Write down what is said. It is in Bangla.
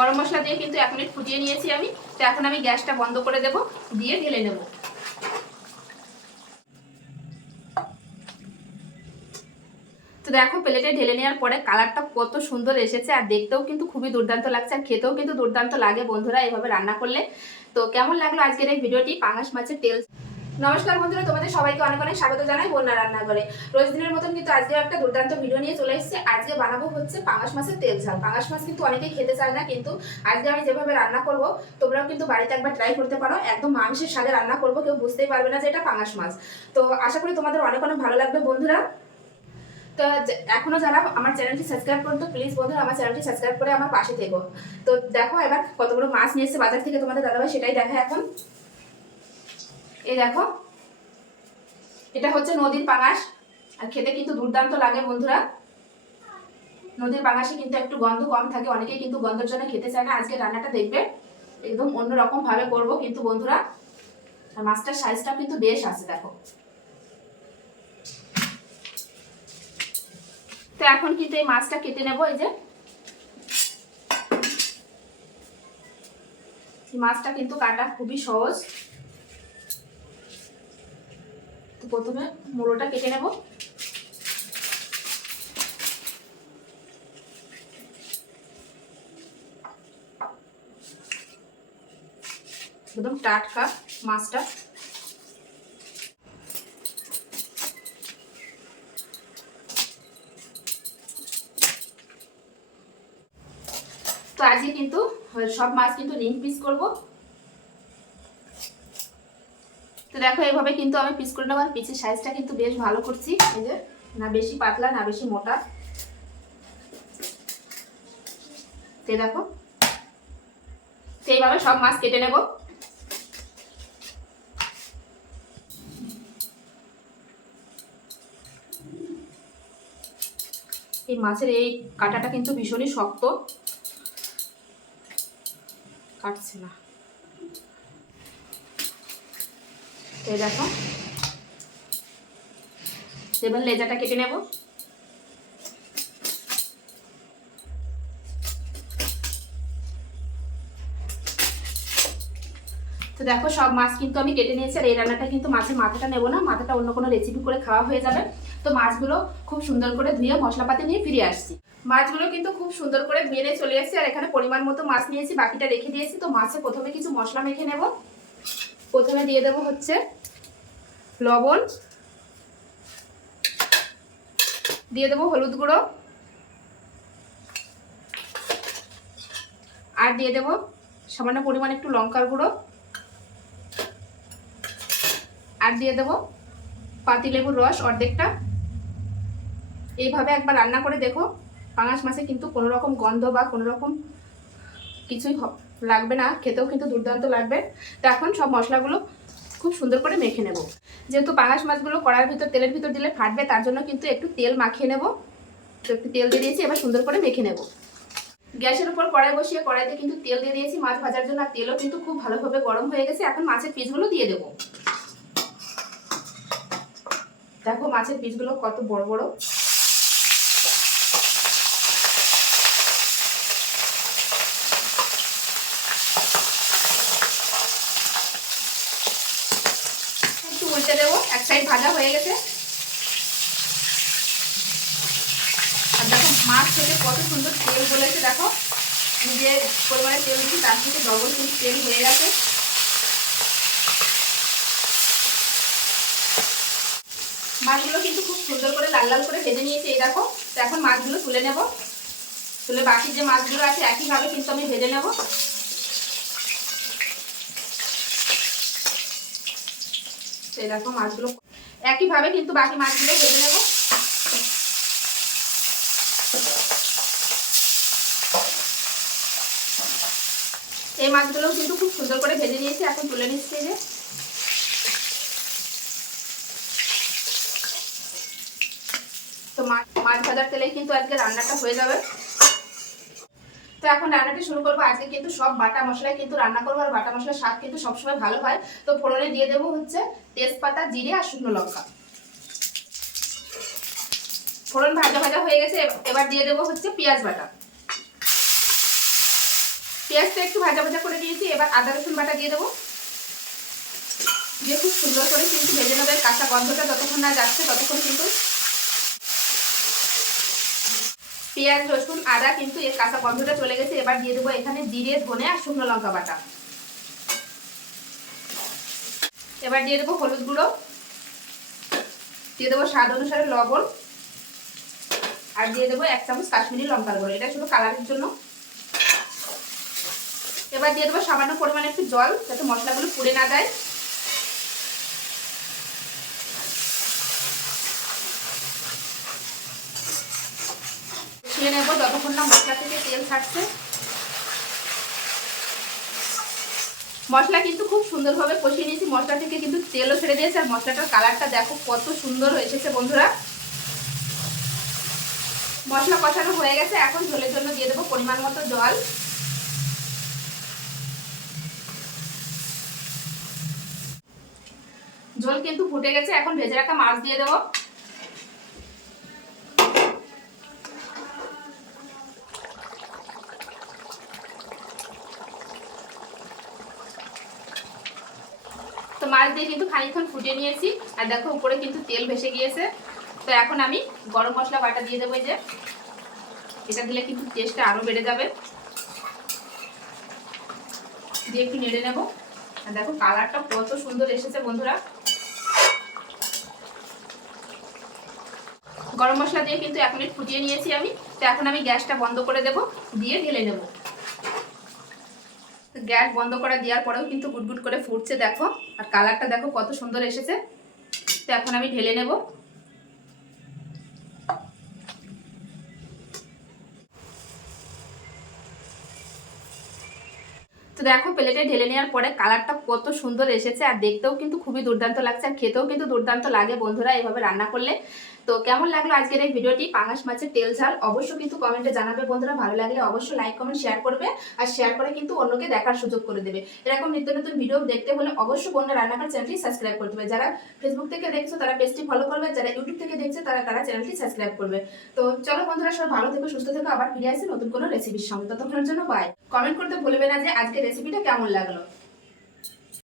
গরম মশলা দিয়ে কিন্তু এক মিনিট ফুটিয়ে নিয়েছি আমি। তো এখন আমি গ্যাসটা বন্ধ করে দেব, দিয়ে ঢেলে নেব। তো দেখো, প্লেটে ঢেলে নেওয়ার পরে কালারটা কত সুন্দর এসেছে, আর দেখতেও কিন্তু খুবই দুর্দান্ত লাগছে, আর খেতেও কিন্তু দুর্দান্ত লাগে বন্ধুরা এভাবে রান্না করলে। তো কেমন লাগল আজকের এই ভিডিওটি? পাঙাশ মাছের তেল নমস্কার বন্ধুরা, তোমাদের সবাইকে অনেক অনেক স্বাগত জানাই বন্যা রান্না করে রোজ দিনের মতন কিন্তু আজকে একটা দুর্দান্ত ভিডিও নিয়ে চলে এসেছে। আজকে বানাবো হচ্ছে পাঙাশ মাছের তেল ঝাল। পাঙাশ মাছ কিন্তু অনেকেই খেতে চায় না, কিন্তু আজকে আমি যেভাবে রান্না করব, তোমরাও কিন্তু বাড়িতে একবার ট্রাই করতে পারো। একদম মাংসের স্বাদে রান্না করব, কেউ বুঝতেই পারবে না যে এটা পাঙাশ মাছ। তো আশা করি তোমাদের অনেক অনেক ভালো লাগবে বন্ধুরা। তো এখনও যারা আমার চ্যানেলটি সাবস্ক্রাইব করতো প্লিজ বন্ধুরা আমার চ্যানেলটি সাবস্ক্রাইব করে আমার পাশে থেকো। তো দেখো এবার কতগুলো মাছ নিয়ে এসেছে বাজার থেকে, তোমাদের দাদাভাই সেটাই দেখা এখন। এই দেখো। এটা হচ্ছে নদীর পাঙাশ। আর খেতে কিন্তু দুর্দান্ত লাগে বন্ধুরা। নদীর পাঙাশে কিন্তু একটু গন্ধ কম থাকে, অনেকেই কিন্তু গন্ধের জন্য খেতে চায় না। আজকে রান্নাটা দেখবে, একদম অন্যরকম ভাবে করব কিন্তু বন্ধুরা। আর মাছটার সাইজটাও কিন্তু বেশ আছে, দেখো। তো এখন কিন্তু এই মাছটা কেটে নেব, এই যে। মাছটা কিন্তু কাটা খুবই সহজ তো প্রথমে মুড়োটা কেটে নেব। একদম টাটকা মাছটা। তো আজকে কিন্তু, সব মাছ কিন্তু রিং পিস করব তো দেখো এইভাবে কিন্তু আমি পিস করে নেব পিসের সাইজটা কিন্তু বেশ ভালো করছি। এই যে, না বেশি পাতলা, না বেশি মোটা। তো দেখো, তো এইভাবে সব মাছ কেটে নেব। এই মাছের এই কাঁটাটা কিন্তু ভীষণই শক্ত। কাটছে না। এই দেখো। এবার লেজাটা কেটে নেব। তো দেখো, সব মাছ কিন্তু আমি কেটে নিয়েছি, আর এই রান্নাটা কিন্তু মাছের মাথাটা নেব না, মাথাটা অন্য কোনো রেসিপি করে খাওয়া হয়ে যাবে। তো মাছগুলো খুব সুন্দর করে ধুয়ে মশলাপাতি নিয়ে ফিরে আসছি। মাছগুলো কিন্তু খুব সুন্দর করে ধুয়ে নিয়ে চলে এসেছি, আর এখানে পরিমাণ মতো মাছ নিয়েছি, বাকিটা রেখে দিয়েছি। তো মাছে প্রথমে কিছু মশলা মেখে নেব। প্রথমে দিয়ে দেবো হচ্ছে লবণ। দিয়ে দেবো হলুদ গুঁড়ো। আর দিয়ে দেবো সামান্য পরিমাণ একটু লঙ্কার গুঁড়ো। আর দিয়ে দেবো পাতিলেবুর রস অর্ধেকটা। এইভাবে একবার রান্না করে দেখো। পাঙাশ মাছে কিন্তু কোনো রকম গন্ধ বা কোনো রকম কিছুই লাগবে না, খেতেও কিন্তু দুর্দান্ত লাগবে। তো এখন সব মশলাগুলো খুব সুন্দর করে মেখে নেব। যেহেতু পাঙাশ মাছগুলো কড়ার ভিতর, তেলের ভিতর দিলে ফাটবে, তার জন্য কিন্তু একটু তেল মাখিয়ে নেব। তো একটু তেল দিয়ে দিয়েছি, এবার সুন্দর করে মেখে নেব। গ্যাসের উপর কড়াই বসিয়ে কড়াইতে কিন্তু তেল দিয়ে দিয়েছি মাছ ভাজার জন্য, আর তেলও কিন্তু খুব ভালোভাবে গরম হয়ে গেছে। এখন মাছের পিসগুলো দিয়ে দেবো। দেখো মাছের পিসগুলো কত বড় বড়। একটু দেবো এক সাইড ভাজা হয়ে গেছে। আর দেখো, মাছ থেকে কত সুন্দর তেল বলেছে দেখো। যে পরিমাণে তেল দিচ্ছি, তার থেকে ডবল কিন্তু তেল হয়ে গেছে। মাছগুলো কিন্তু খুব সুন্দর করে লাল লাল করে ভেজে নিয়েছি, এই দেখো। তো এখন মাছগুলো তুলে নেব। তুলে বাকি যে মাছগুলো আছে, একইভাবে কিন্তু আমি ভেজে নেব। এই দেখো মাছগুলো একইভাবে কিন্তু বাকি মাছগুলো ভেজে নেব। এই মাছগুলোও কিন্তু খুব সুন্দর করে ভেজে নিয়েছি, এখন তুলে নিচ্ছি যে। তো মাছ মাছ ভাজার তেলেই কিন্তু আজকে রান্নাটা হয়ে যাবে। তো এখন রান্নাটা শুরু করব আজকে কিন্তু সব বাটা মশলায় কিন্তু রান্না করব, আর বাটা মশলার স্বাদ কিন্তু সবসময় ভালো হয়। তো ফোড়নে দিয়ে দেবো হচ্ছে তেজপাতা, জিরে আর শুকনো লঙ্কা। ফোড়ন ভাজা ভাজা হয়ে গেছে, এবার দিয়ে দেবো হচ্ছে পেঁয়াজ বাটা। পেঁয়াজটা একটু ভাজা ভাজা করে দিয়েছি এবার আদা রসুন বাটা দিয়ে দেবো। দিয়ে খুব সুন্দর করে কিন্তু ভেজে নেবে কাঁচা গন্ধটা যতক্ষণ না যাচ্ছে ততক্ষণ কিন্তু পেঁয়াজ, রসুন, আদা, কিন্তু এর কাঁচা গন্ধটা চলে গেছে। এবার দিয়ে দেবো এখানে জিরে, ধনে আর শুকনো লঙ্কা বাটা। এবার দিয়ে দেবো হলুদ গুঁড়ো। দিয়ে দেবো স্বাদ অনুসারে লবণ। আর দিয়ে দেবো এক চামচ কাশ্মীরি লঙ্কার গুঁড়ো। এটা শুধু কালারের জন্য। এবার দিয়ে দেবো সামান্য পরিমাণে একটু জল, যাতে মশলাগুলো পুড়ে না যায়। কষিয়ে নেব, যতক্ষণ না মশলা থেকে তেল ছাড়ছে। মশলা কিন্তু খুব সুন্দরভাবে কষিয়ে নিয়েছি, মশলা থেকে কিন্তু তেলও ছেড়ে দিয়েছে, আর মশলাটার কালারটা দেখো কত সুন্দর এসেছে বন্ধুরা। মশলা কষানো হয়ে গেছে, এখন ঝোলের জন্য দিয়ে দেবো পরিমাণ মতো জল। ঝোল কিন্তু ফুটে গেছে, এখন ভেজে রাখা মাছ দিয়ে দেবো। মাছ দিয়ে কিন্তু খানিকক্ষণ ফুটিয়ে নিয়েছি। আর দেখো, উপরে কিন্তু তেল ভেসে গিয়েছে। তো এখন আমি গরম মশলা বাটা দিয়ে দেবো যে। এটা দিলে কিন্তু টেস্টটা আরও বেড়ে যাবে। দিয়ে একটু নেড়ে নেব। আর দেখো, কালারটা কত সুন্দর এসেছে বন্ধুরা। গরম মশলা দিয়ে কিন্তু এক মিনিট ফুটিয়ে নিয়েছি আমি। তো এখন আমি গ্যাসটা বন্ধ করে দেব, দিয়ে ঢেলে নেব। গ্যাস বন্ধ করা দেওয়ার পরেও কিন্তু গুটগুট করে ফুটছে, দেখো। আর কালারটা দেখো কত সুন্দর এসেছে। তো এখন আমি ঢেলে নেব। তো দেখো, প্লেটে ঢেলে নেওয়ার পরে কালারটা কত সুন্দর এসেছে। আর দেখতেও কিন্তু খুবই দুর্দান্ত লাগছে, আর খেতেও কিন্তু দুর্দান্ত লাগে বন্ধুরা এভাবে রান্না করলে। তো কেমন লাগল আজকের এই ভিডিওটি? পাঙাশ মাছের তেল ঝাল অবশ্যই কিন্তু কমেন্টে জানাবে। বন্ধুরা, ভালো লাগলে অবশ্যই লাইক কমেন্ট শেয়ার করবে আর শেয়ার করে কিন্তু অন্যকে দেখার সুযোগ করে দেবে। এরকম নিত্য নতুন ভিডিও দেখতে হলে অবশ্যই বন্ধুরা রান্নাঘর চ্যানেলটি সাবস্ক্রাইব করতে হবে যারা ফেসবুক থেকে দেখছ, তারা পেজটি ফলো করবে। যারা ইউটিউব থেকে দেখছে, তারা তারা চ্যানেলটি সাবস্ক্রাইব করবে। তো চলো বন্ধুরা সব ভালো থেকো, সুস্থ থেকো। আবার ফিরে আসি নতুন কোনো রেসিপির সঙ্গে। ততক্ষণের জন্য বাই কমেন্ট করতে ভুলবে না যে আজকের রেসিপিটা কেমন লাগল।